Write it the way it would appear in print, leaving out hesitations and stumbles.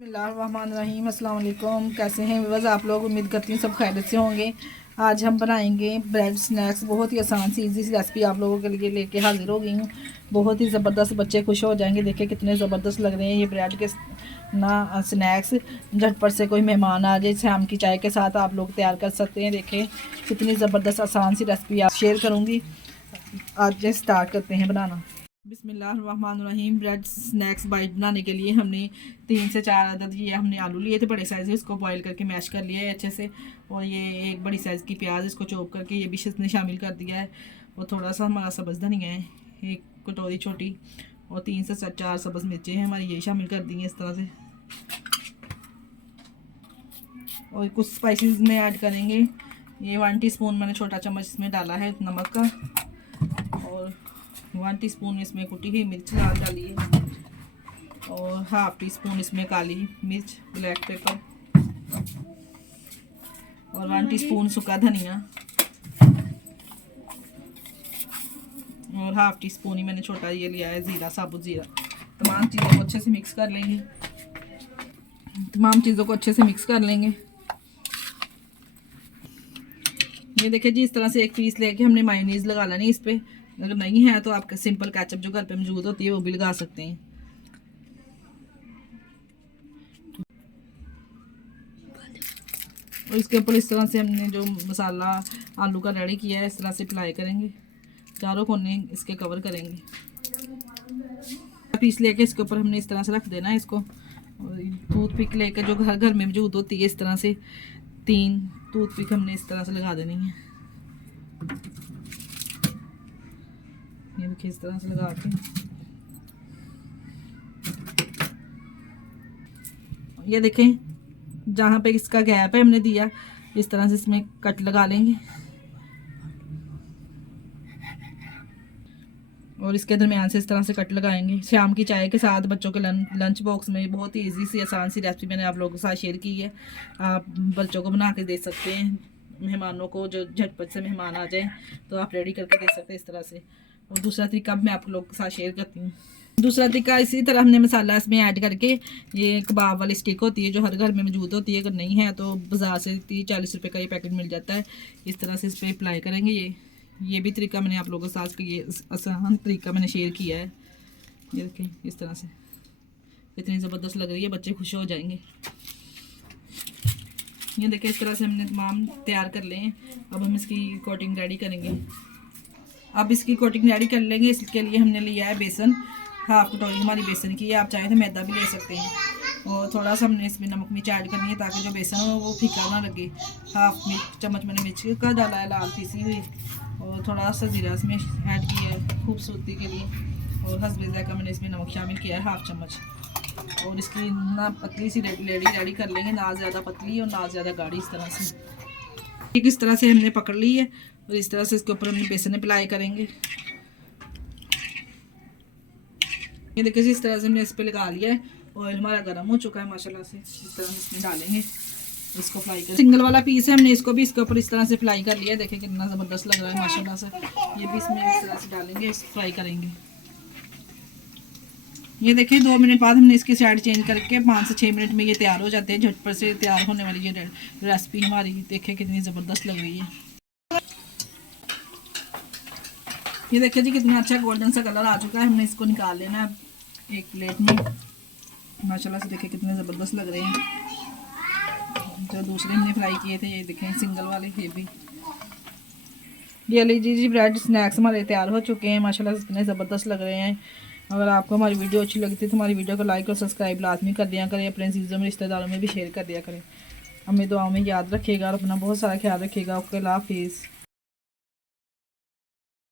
बिस्मिल्लाहिर्रहमानिर्रहीम। अस्सलाम वालेकुम। कैसे हैं बस आप लोग? उम्मीद करती हूँ सब खैरियत से होंगे। आज हम बनाएंगे ब्रेड स्नैक्स। बहुत ही आसान सी इजी सी रेसिपी आप लोगों के लिए लेके हाजिर हो गई हूँ। बहुत ही ज़बरदस्त, बच्चे खुश हो जाएंगे। देखिए कितने ज़बरदस्त लग रहे हैं ये ब्रेड के ना स्नैक्स। झटपट से कोई मेहमान आ जाए, शाम की चाय के साथ आप लोग तैयार कर सकते हैं। देखें कितनी ज़बरदस्त आसान सी रेसिपी आप शेयर करूँगी। आज स्टार्ट करते हैं बनाना। बिस्मिल्लाहिर्रहमानिर्रहीम। ब्रेड स्नैक्स बाइट बनाने के लिए हमने 3 से 4 अदद ये हमने आलू लिए थे बड़े साइज़ के। इसको बॉईल करके मैश कर लिया है अच्छे से। और ये एक बड़ी साइज़ की प्याज, इसको चॉप करके ये भी इसने शामिल कर दिया है। और थोड़ा सा हमारा सब्ज़ धनिया है, एक कटोरी छोटी। और 3 से 4 सब्ज़ मिर्चें हैं हमारी, ये शामिल कर दी हैं इस तरह से। और कुछ स्पाइसेस में ऐड करेंगे। ये 1 टीस्पून मैंने छोटा चम्मच इसमें डाला है नमक का। और 1 टीस्पून इसमें कुटी हुई मिर्च लाल डाली है। और हाफ टी स्पून इसमें काली मिर्च ब्लैक पेपर। और 1 टीस्पून सूखा धनिया। और हाफ टी स्पून ही मैंने छोटा ये लिया है ज़ीरा, साबुत ज़ीरा। तमाम चीज़ों को अच्छे से मिक्स कर लेंगे। ये देखिए जी, इस तरह से एक पीस लेके हमने मायोनीज़ लगा लेनी इस पर। अगर नहीं है तो आप सिंपल केचप जो घर पे मौजूद होती है वो भी लगा सकते हैं। और इसके ऊपर इस तरह से हमने जो मसाला आलू का रेडी किया है इस तरह से अप्लाई करेंगे। चारों कोने इसके कवर करेंगे। पीस लेके इसके ऊपर हमने इस तरह से रख देना है इसको। और टूथपिक लेके जो घर में मौजूद होती है इस तरह से 3 टूथपिक हमने इस तरह से लगा देनी है। ये देखिए इस तरह से लगा के ये देखें जहाँ पे इसका गैप है हमने दिया, इस तरह से इसमें कट लगा लेंगे। और इसके दरमियान से इस तरह से कट लगाएंगे। शाम की चाय के साथ बच्चों के लंच बॉक्स में बहुत ही इजी सी आसान सी रेसिपी मैंने आप लोगों के साथ शेयर की है। आप बच्चों को बना के दे सकते हैं। मेहमानों को जो झटपट से मेहमान आ जाए तो आप रेडी करके दे सकते हैं इस तरह से। और दूसरा तरीका मैं आप लोगों के साथ शेयर करती हूँ। दूसरा तरीका इसी तरह हमने मसाला इसमें ऐड करके, ये कबाब वाली स्टिक होती है जो हर घर में मौजूद होती है, अगर नहीं है तो बाज़ार से 30-40 रुपये का ये पैकेट मिल जाता है। इस तरह से इस पर अप्लाई करेंगे। ये भी तरीका मैंने आप लोगों के साथ ये आसान तरीका मैंने शेयर किया है। ये देखें इस तरह से इतनी ज़बरदस्त लग रही है, बच्चे खुश हो जाएंगे। ये देखिए इस तरह से हमने तमाम तैयार कर लें। अब हम इसकी कोटिंग रेडी करेंगे। अब इसकी कोटिंग रेडी कर लेंगे। इसके लिए हमने लिया है बेसन, हाफ कटोरी हमारी बेसन की है। आप चाहें तो मैदा भी ले सकते हैं। और थोड़ा सा हमने इसमें नमक मिर्च ऐड करनी है ताकि जो बेसन हो वो फीका ना लगे। हाफ चम्मच मैंने मिर्च का डाला है लाल पीसी हुई। और थोड़ा सा ज़ीरा इसमें ऐड किया है खूबसूरती के लिए। और हस्बे ज़ायक़ा मैंने इसमें नमक शामिल किया है हाफ चम्मच। और इसकी ना पतली सी रेडी कर लेंगे, ना ज़्यादा पतली और ना ज़्यादा गाढ़ी। इस तरह से ठीक इस तरह से हमने पकड़ ली है। और इस तरह से इसके ऊपर हमने बेसन अप्लाई करेंगे। ये देखिए इस तरह से हमने इस पर लगा लिया है। ऑयल हमारा गर्म हो चुका है माशाल्लाह से। इस तरह से इसमें डालेंगे, इसको फ्राई कर। सिंगल वाला पीस है, हमने इसको भी इसके ऊपर इस तरह से फ्राई कर लिया है। देखिए कितना ज़बरदस्त लग रहा है माशाल्लाह से। ये भी इसमें इस तरह से डालेंगे, फ्राई करेंगे। ये देखिए 2 मिनट बाद हमने इसकी साइड चेंज करके 5 से 6 मिनट में ये तैयार हो जाते हैं। झटपट से तैयार होने वाली ये रेसिपी हमारी देखिए कितनी ज़बरदस्त लग रही है। ये देखिए जी कितना अच्छा गोल्डन सा कलर आ चुका है। हमने इसको निकाल लेना है एक प्लेट में। माशाल्लाह से देखिए कितने ज़बरदस्त लग रहे हैं। जो दूसरे हमने फ्राई किए थे ये देखें सिंगल वाले, ये भी। ये लीजिए जी ब्रेड स्नैक्स हमारे तैयार हो चुके हैं। माशाल्लाह से कितने ज़बरदस्त लग रहे हैं। अगर आपको हमारी वीडियो अच्छी लगती है तो हमारी वीडियो को लाइक और सब्सक्राइब लाजमी कर दिया करें। अपने चीज़ों में रिश्तेदारों में भी शेयर कर दिया करें। हमें दुआओं में याद रखिएगा और अपना बहुत सारा ख्याल रखिएगा। ओके, अल्लाह हाफिज़।